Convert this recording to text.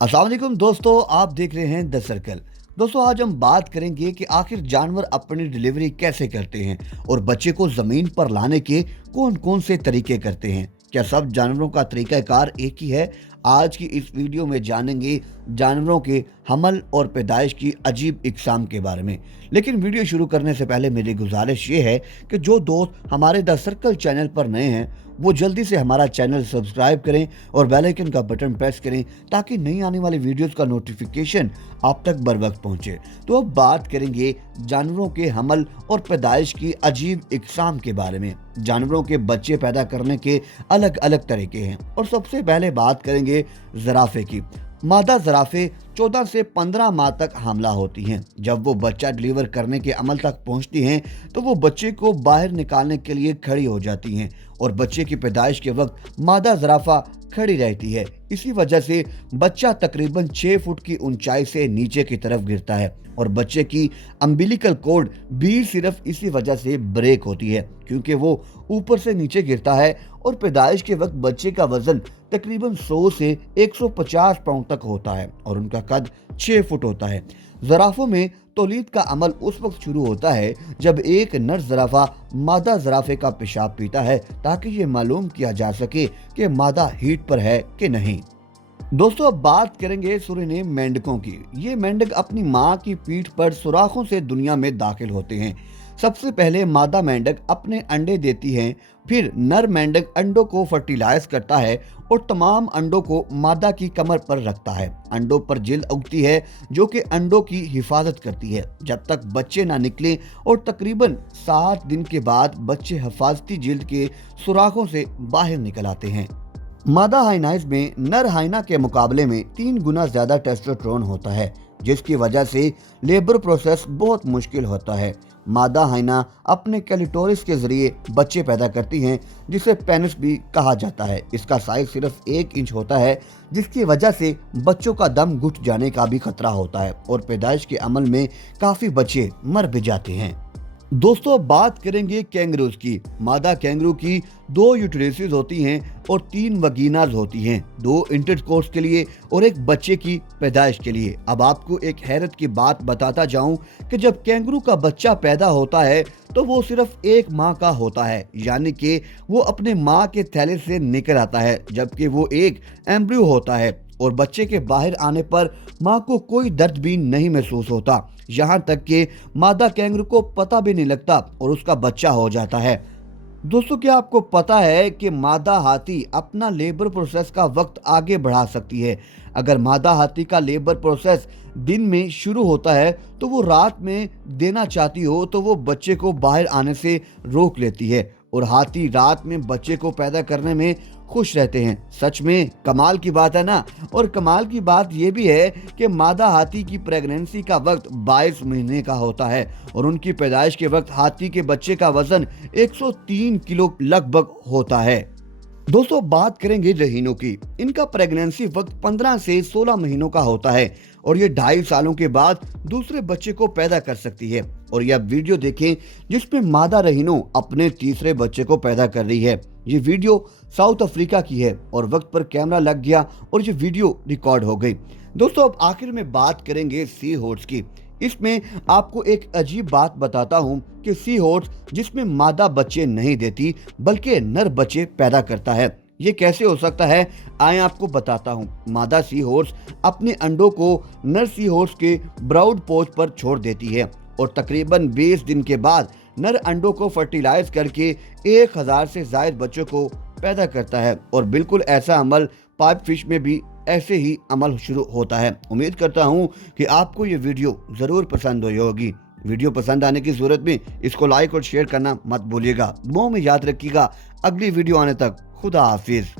अस्सलाम वालेकुम दोस्तों, आप देख रहे हैं द सर्कल। दोस्तों, आज हम बात करेंगे कि आखिर जानवर अपनी डिलीवरी कैसे करते हैं और बच्चे को ज़मीन पर लाने के कौन कौन से तरीके करते हैं। क्या सब जानवरों का तरीक़ाकार एक ही है? आज की इस वीडियो में जानेंगे जानवरों के हमल और पैदाइश की अजीब इक़साम के बारे में। लेकिन वीडियो शुरू करने से पहले मेरी गुजारिश ये है कि जो दोस्त हमारे द सर्कल चैनल पर नए हैं वो जल्दी से हमारा चैनल सब्सक्राइब करें और बेल आइकन का बटन प्रेस करें ताकि नई आने वाली वीडियोस का नोटिफिकेशन आप तक बर वक्त पहुंचे। तो अब बात करेंगे जानवरों के हमल और पैदाइश की अजीब इक़साम के बारे में। जानवरों के बच्चे पैदा करने के अलग अलग तरीके हैं और सबसे पहले बात करेंगे ज़राफ़े की। मादा ज़राफ़े 14 से 15 माह तक हामला होती हैं। जब वो बच्चा डिलीवर करने के अमल तक पहुंचती हैं तो वो बच्चे को बाहर निकालने के लिए खड़ी हो जाती हैं और बच्चे की पैदाइश के वक्त मादा ज़राफ़ा खड़ी रहती है। इसी वजह से बच्चा तकरीबन 6 फुट की ऊंचाई से नीचे की तरफ गिरता है और बच्चे की अम्बिलिकल कॉर्ड भी सिर्फ इसी वजह से ब्रेक होती है क्योंकि वो ऊपर से नीचे गिरता है और पैदाइश के वक्त बच्चे का वजन तकरीबन 100 से 150 पाउंड तक होता है और उनका कद 6 फुट होता है। ज़राफ़ों में तौलीद का अमल उस वक्त शुरू होता है जब एक नर ज़राफ़ा मादा ज़राफ़े का पेशाब पीता है ताकि ये मालूम किया जा सके कि मादा हीट पर है कि नहीं। दोस्तों, अब बात करेंगे सुरीनेम मेंढकों की। ये मेंढक अपनी माँ की पीठ पर सुराखों से दुनिया में दाखिल होते हैं। सबसे पहले मादा मेंढक अपने अंडे देती है, फिर नर मेंढक अंडों को फर्टिलाइज करता है और तमाम अंडों को मादा की कमर पर रखता है। अंडों पर जिल्द उगती है जो कि अंडों की हिफाजत करती है जब तक बच्चे ना निकले और तकरीबन 7 दिन के बाद बच्चे हिफाजती जिल्द के सुराखों से बाहर निकल आते हैं। मादा हाइनाइज में नर हाइना के मुकाबले में 3 गुना ज़्यादा टेस्टोस्टेरोन होता है जिसकी वजह से लेबर प्रोसेस बहुत मुश्किल होता है। मादा हाइना अपने क्लिटोरिस के जरिए बच्चे पैदा करती हैं जिसे पेनिस भी कहा जाता है। इसका साइज सिर्फ 1 इंच होता है जिसकी वजह से बच्चों का दम घुट जाने का भी खतरा होता है और पैदाइश के अमल में काफ़ी बच्चे मर भी जाते हैं। दोस्तों, अब बात करेंगे कैंगरूज की। मादा कैंगरू की 2 यूटेरसिस होती हैं और 3 वगीनाज होती हैं, 2 इंटरकोर्स के लिए और एक बच्चे की पैदाइश के लिए। अब आपको एक हैरत की बात बताता जाऊं कि जब कैंगरू का बच्चा पैदा होता है तो वो सिर्फ 1 माह का होता है, यानी कि वो अपने माँ के थैले से निकल आता है जबकि वो एक एम्ब्रियो होता है और बच्चे के बाहर आने पर माँ को कोई दर्द भी नहीं महसूस होता। यहाँ तक कि मादा कैंगरू को पता भी नहीं लगता और उसका बच्चा हो जाता है। दोस्तों, क्या आपको पता है कि मादा हाथी अपना लेबर प्रोसेस का वक्त आगे बढ़ा सकती है? अगर मादा हाथी का लेबर प्रोसेस दिन में शुरू होता है तो वो रात में देना चाहती हो तो वो बच्चे को बाहर आने से रोक लेती है और हाथी रात में बच्चे को पैदा करने में खुश रहते हैं। सच में कमाल की बात है ना। और कमाल की बात यह भी है कि मादा हाथी की प्रेगनेंसी का वक्त 22 महीने का होता है और उनकी पैदाइश के वक्त हाथी के बच्चे का वजन 103 किलो लगभग होता है। दोस्तों, बात करेंगे रहीनों की। इनका प्रेगनेंसी वक्त 15 से 16 महीनों का होता है और ये 2.5 सालों के बाद दूसरे बच्चे को पैदा कर सकती है। और यह वीडियो देखें जिसमें मादा रहीनो अपने तीसरे बच्चे को पैदा कर रही है। ये वीडियो साउथ अफ्रीका की है और वक्त पर कैमरा लग गया और ये वीडियो रिकॉर्ड हो गई। दोस्तों, अब आखिर में बात करेंगे सी हॉर्स की। इसमें आपको एक अजीब बात बताता हूं कि सी हॉर्स जिसमें मादा बच्चे नहीं देती बल्कि नर बच्चे पैदा करता है। ये कैसे हो सकता है, आए आपको बताता हूँ। मादा सी हॉर्स अपने अंडों को नर सी हॉर्स के ब्राउड पोच पर छोड़ देती है और तकरीबन 20 दिन के बाद नर अंडों को फर्टिलाइज करके 1000 से ज़ायद बच्चों को पैदा करता है और बिल्कुल ऐसा अमल पाइप फिश में भी ऐसे ही अमल शुरू होता है। उम्मीद करता हूँ कि आपको ये वीडियो ज़रूर पसंद हुई होगी। वीडियो पसंद आने की सूरत में इसको लाइक और शेयर करना मत भूलिएगा। दुआओं में याद रखिएगा। अगली वीडियो आने तक खुदा हाफिज।